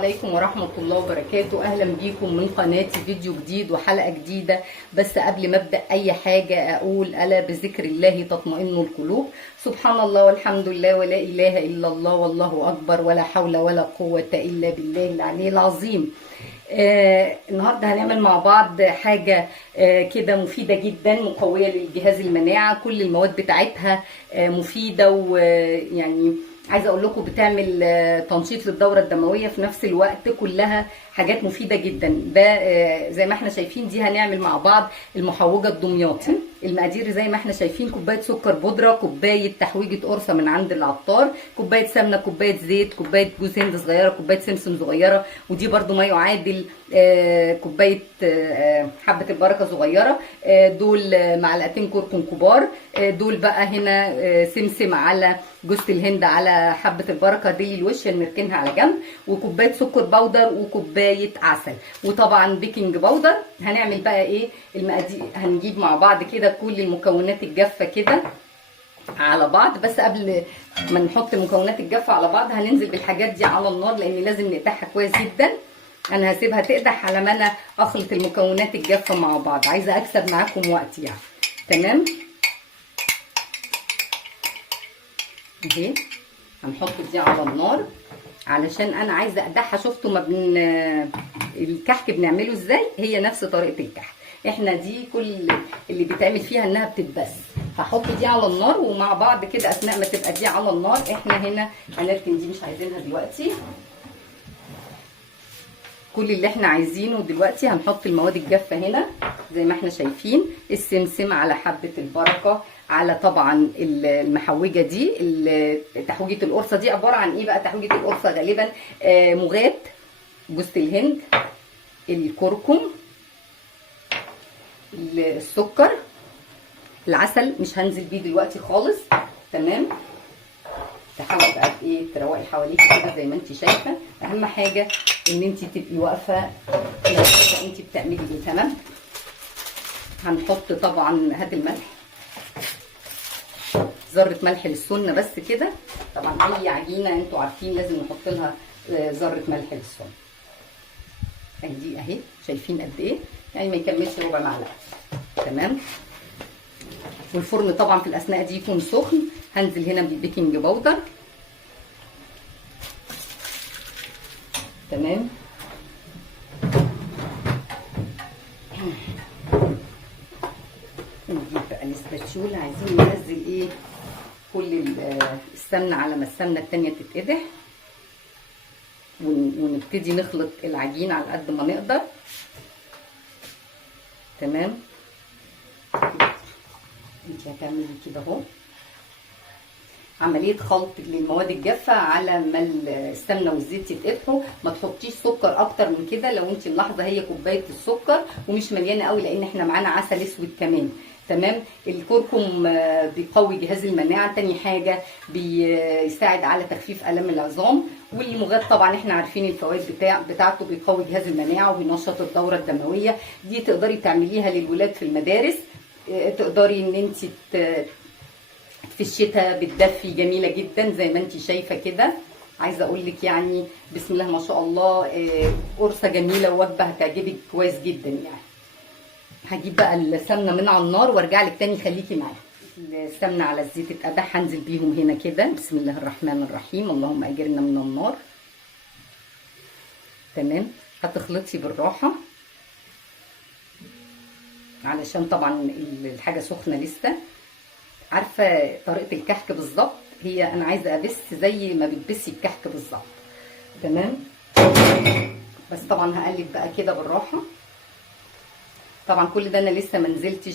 عليكم ورحمة الله وبركاته. أهلا بيكم من قناتي، فيديو جديد وحلقة جديدة. بس قبل ما أبدأ أي حاجة أقول ألا بذكر الله تطمئن القلوب. سبحان الله والحمد لله ولا إله إلا الله والله أكبر ولا حول ولا قوة إلا بالله العلي العظيم. النهارده هنعمل مع بعض حاجة كده مفيدة جدا، مقوية للجهاز المناعة. كل المواد بتاعتها مفيدة، ويعني عايزه اقول لكم بتعمل تنشيط للدوره الدمويه في نفس الوقت. كلها حاجات مفيده جدا. ده زي ما احنا شايفين، دي هنعمل مع بعض المحوجه الدمياطي. المقادير زي ما احنا شايفين: كوبايه سكر بودره، كوبايه تحويجه قرصه من عند العطار، كوبايه سمنه، كوبايه زيت، كوبايه جوز هند صغيره، كوبايه سمسم صغيره، ودي برده ما يعادل كوبايه حبه البركه صغيره، دول معلقتين كركم كبار، دول بقى هنا سمسم على جوز الهند على حبه البركه دي الوش نركنها على جنب، وكوبايه سكر بودر وكوبايه عسل، وطبعا بيكنج باودر. هنعمل بقى ايه المقادير؟ هنجيب مع بعض كده كل المكونات الجافه كده على بعض. بس قبل ما نحط المكونات الجافه على بعض هننزل بالحاجات دي على النار، لان لازم نقدحها كويس جدا. انا هسيبها تقدح على ما انا اخلط المكونات الجافه مع بعض، عايزه اكسب معاكم وقت يعني. تمام اهي هنحط دي على النار علشان انا عايزه اقدحها. شفتوا ما الكحك بنعمله ازاي؟ هي نفس طريقه الكحك. احنا دي كل اللي بيتعمل فيها انها بتتبس. هحط دي على النار ومع بعض كده اثناء ما تبقى دي على النار احنا هنا هنركن دي، مش عايزينها دلوقتي. كل اللي احنا عايزينه دلوقتي هنحط المواد الجافه هنا زي ما احنا شايفين: السمسم على حبه البركه، على طبعا المحوجه دي. تحويجه القرصه دي عباره عن ايه بقى؟ تحويجه القرصه غالبا مغات، جوز الهند، الكركم، السكر، العسل مش هنزل بيه دلوقتي خالص. تمام، تحاولي بقى ايه تروقي حواليكي كده زي ما انت شايفه. اهم حاجه ان انت تبقي واقفه انت بتعملي ايه. تمام، هنحط طبعا هات الملح، ذره ملح للسنه بس كده. طبعا اي عجينه انتوا عارفين لازم نحط لها ذره ملح للسنه. دي اهي شايفين قد ايه؟ يعني ما يكملش ربع معلقه. تمام، والفرن طبعا في الاثناء دي يكون سخن. هنزل هنا بالبيكنج باودر. تمام، نجيب بقى الاسباتشوله. عايزين ننزل ايه كل السمنه على ما السمنه التانيه تتقدح، ونبتدي نخلط العجين على قد ما نقدر. تمام، انت هتعملي كده اهو عمليه خلط للمواد الجافه على ما السمنه والزيت يتقدحوا. ما تحطيش سكر اكتر من كده. لو انت ملاحظه هي كوبايه السكر ومش مليانه قوي لان احنا معانا عسل اسود كمان. تمام، الكركم بيقوي جهاز المناعه. تاني حاجه بيساعد على تخفيف الام العظام. والمغات طبعا احنا عارفين الفوائد بتاعته، بيقوي جهاز المناعه وبينشط الدوره الدمويه. دي تقدري تعمليها للولاد في المدارس. تقدري ان انت في الشتاء بتدفي، جميله جدا زي ما انت شايفه كده. عايزه اقول لك يعني بسم الله ما شاء الله قرصه جميله ووجبه هتعجبك كويس جدا يعني. هجيب بقى السمنه من على النار وارجع لك تاني، خليكي معايا. السمنه على الزيت اتقدح، هنزل بيهم هنا كده. بسم الله الرحمن الرحيم، اللهم اجرنا من النار. تمام، هتخلطي بالراحه علشان طبعا الحاجه سخنه لسه. عارفه طريقه الكحك بالظبط؟ هي انا عايزه ابس زي ما بتبسي الكحك بالظبط. تمام، بس طبعا هقلب بقى كده بالراحه. طبعا كل ده انا لسه ما نزلتش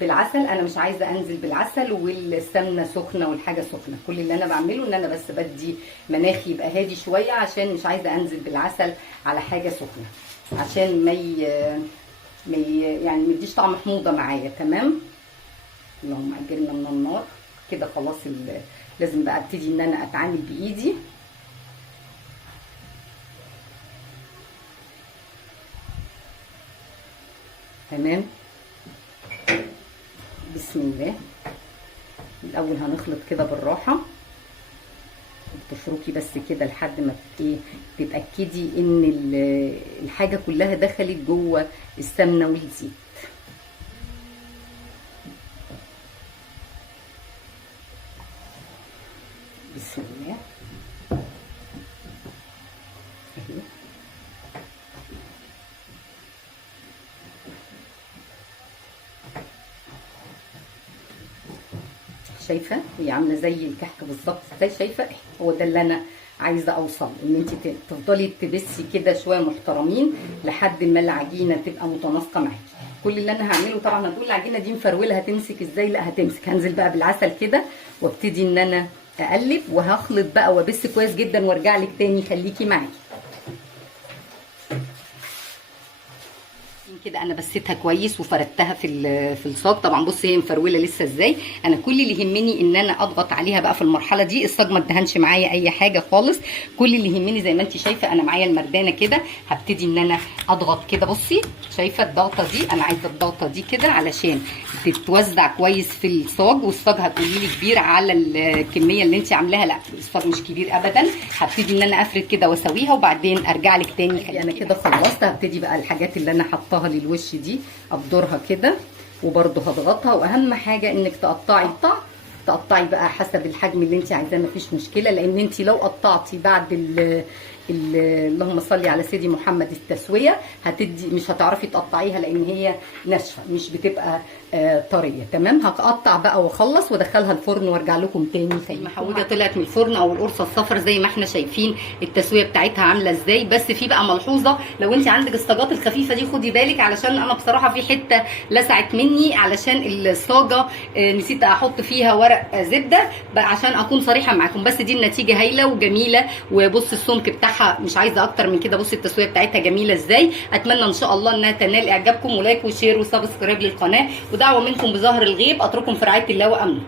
بالعسل. انا مش عايزه انزل بالعسل والسمنه سخنه والحاجه سخنه. كل اللي انا بعمله ان انا بس بدي مناخي يبقى هادي شويه، عشان مش عايزه انزل بالعسل على حاجه سخنه، عشان ما يعني ما يديش طعم حموضه معايا. تمام، اللهم اجرنا من النار كده. خلاص لازم بقى ابتدي ان انا اتعامل بايدي. تمام، بسم الله. الاول هنخلط كده بالراحه. تفركي بس كده لحد ما ايه تتاكدي ان الحاجه كلها دخلت جوه السمنه والزيت. بسم الله اهي. شايفه هي عامله زي الكحك بالظبط ازاي؟ شايفه هو ده اللي انا عايزه اوصل، ان انت تفضلي تبسي كده شويه محترمين لحد ما العجينه تبقى متناسقه معاكي. كل اللي انا هعمله طبعا هتقول العجينه دي مفروله هتمسك ازاي؟ لا هتمسك. هنزل بقى بالعسل كده وابتدي ان انا اقلب وهخلط بقى وابس كويس جدا وارجع لك تاني. خليكي معايا كده. انا بسيتها كويس وفردتها في الصاج. طبعا بصي هي مفروله لسه ازاي. انا كل اللي يهمني ان انا اضغط عليها بقى في المرحله دي. الصاج ما ادهنش معايا اي حاجه خالص. كل اللي يهمني زي ما انت شايفه انا معايا المردانه كده، هبتدي ان انا اضغط كده. بصي شايفه الضغطه دي؟ انا عايزه الضغطه دي كده علشان تتوزع كويس في الصاج. والصاج هتقولي لي كبير على الكميه اللي انت عاملاها، لا الصاج مش كبير ابدا. هبتدي ان انا افرد كده واسويها وبعدين ارجع لك تاني. انا كده خلصت. هبتدي بقى الحاجات اللي انا حطاها للوش دي ابدرها كده وبرده هضغطها. واهم حاجه انك تقطعي بقى حسب الحجم اللي انت عايزاه، مفيش مشكله. لان انت لو قطعتي بعد اللهم صلي على سيدي محمد التسويه هتدي مش هتعرفي تقطعيها لان هي ناشفه مش بتبقى طريه. تمام. هقطع بقى واخلص وادخلها الفرن وارجع لكم تاني. المحوجه طلعت من الفرن او القرصه الصفر زي ما احنا شايفين التسويه بتاعتها عامله ازاي. بس في بقى ملحوظه، لو انت عندك الصاجات الخفيفه دي خدي بالك، علشان انا بصراحه في حته لسعت مني علشان الصاجه نسيت احط فيها ورق زبده بقى عشان اكون صريحه معاكم. بس دي النتيجه هايله وجميله. وبص السمك بتاعها مش عايزه اكتر من كده. بص التسويه بتاعتها جميله ازاي. اتمنى ان شاء الله انها تنال اعجابكم. ولايك وشير وسبسكرايب للقناه ودعوه منكم بظهر الغيب. اترككم في رعايه الله وامنه.